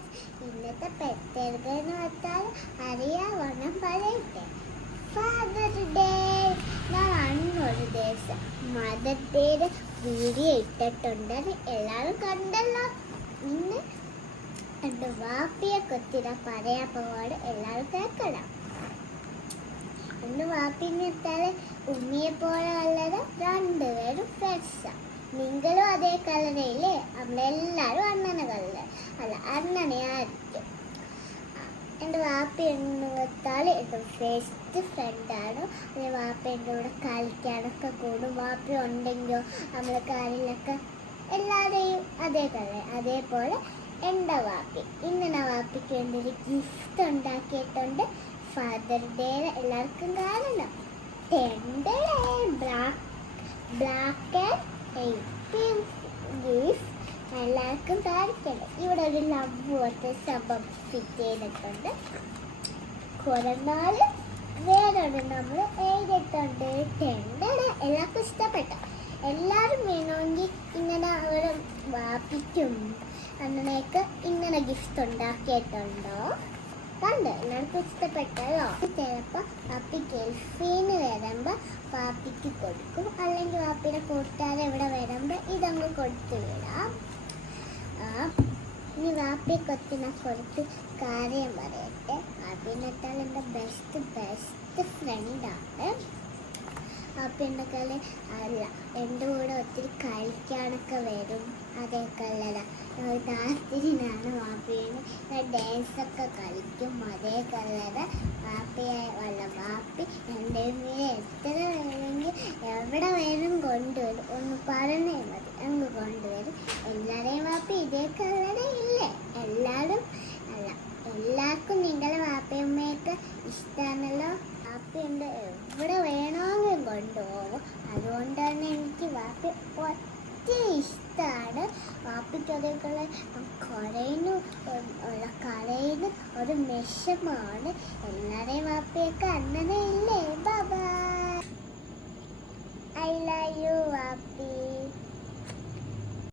Guys, ഇന്നത്തെ പ്രത്യേകത എന്ന് വെച്ചാൽ അറിയാവണ്ണം പറയട്ടെ. Father day. ഞാൻ അന്നൊരു ദിവസം മദർ ഡേയുടെ വീഡിയോ ഇട്ടിട്ടുണ്ട്, അത് എല്ലാവരും കണ്ടല്ലോ. ഇന്ന് എൻ്റെ വാപ്പിയെ കൊത്തിന പറയാൻ പോവാണ്, എല്ലാവരും കേൾക്കണം. എൻ്റെ വാപ്പിന്ന് വെച്ചാൽ ഉമ്മിയെ പോലെ ഉള്ളത് രണ്ടുപേരും ഫ്രണ്ട്സാണ്. നിങ്ങളും അതേ കളറയില്ലേ? നമ്മളെല്ലാവരും അണ്ണനെ കളറ് അല്ല അണ്ണനെയായിരിക്കും. എൻ്റെ വാപ്പ എന്ന് വെച്ചാൽ എൻ്റെ ബെസ്റ്റ് ഫ്രണ്ടാണ്. വാപ്പ എൻ്റെ കൂടെ കളിക്കാനൊക്കെ കൂടും. വാപ്പ ഉണ്ടെങ്കിലോ നമ്മൾ കാര്യങ്ങളൊക്കെ എല്ലാവരെയും അതേ കളർ. അതേപോലെ എൻ്റെ വാപ്പി ഇങ്ങനെ വാപ്പിക്ക് വേണ്ടി ഒരു ഗിഫ്റ്റ് ഉണ്ടാക്കിയിട്ടുണ്ട്. ഫാദർ ഡേ എല്ലാവർക്കും കാണണം. ബ്ലാക്ക് എല്ലാവർക്കും കാണിക്കണ്ട. ഇവിടെ ഒരു ലവ് പോലത്തെ സംഭവം ഫിറ്റ് ചെയ്തിട്ടുണ്ട്. കുറെ നാള് വേറൊരു നമ്മൾ എഴുതിയിട്ടുണ്ട്. എല്ലാവർക്കും ഇഷ്ടപ്പെട്ട. എല്ലാവരും വേണമെങ്കിൽ ഇങ്ങനെ അവരെ വാപ്പിക്കും അങ്ങനെയൊക്കെ ഇങ്ങനെ ഗിഫ്റ്റ് ഉണ്ടാക്കിയിട്ടുണ്ടോ കണ്ട് എല്ലാവർക്കും ഇഷ്ടപ്പെട്ടല്ലോ. ചിലപ്പോൾ വാപ്പി ഗൾഫീന്ന് വരുമ്പോൾ വാപ്പിക്ക് കൊടുക്കും, അല്ലെങ്കിൽ വാപ്പിയുടെ കൂട്ടുകാരെ ഇവിടെ വരുമ്പോൾ ഇതങ്ങ് കൊടുത്തു വിടാം. ഇനി വാപ്പിയെ കൊത്തിന കുറച്ച് കാര്യം പറയട്ടെ. വാപ്പിനെത്താൽ എൻ്റെ ബെസ്റ്റ് ഫ്രണ്ടാണ്. വാപ്പിൻ്റെ കളി അല്ല, എൻ്റെ കൂടെ ഒത്തിരി കളിക്കാനൊക്കെ വരും. അതേക്കെ ഉള്ളതാ. രാത്രിയിലാണ് വാപ്പിയാണ് ഡാൻസൊക്കെ കളിക്കും. അതേ കളറ് വാപ്പി എൻ്റെ എത്ര വേണമെങ്കിൽ എവിടെ വേണം കൊണ്ടുവരും. ഒന്ന് പറഞ്ഞേ മതി, അങ്ങ് കൊണ്ടുവരും. എല്ലാവരെയും വാപ്പി ഇതേ കളറ് ഇല്ലേ? എല്ലാവർക്കും നിങ്ങളെ വാപ്പയമ്മയൊക്കെ ഇഷ്ടമാണല്ലോ. വാപ്പി ഉണ്ട് എവിടെ വേണമെങ്കിലും കൊണ്ടുപോകും. അതുകൊണ്ട് തന്നെ എനിക്ക് വാപ്പി ഒത്തിരി ഇഷ്ടമാണ്. വാപ്പിക്ക് അതേക്കുള്ള കരയിന് ഒരു വിഷമാണ്. എല്ലാവരെയും വാപ്പിയൊക്കെ അണ്ണനെ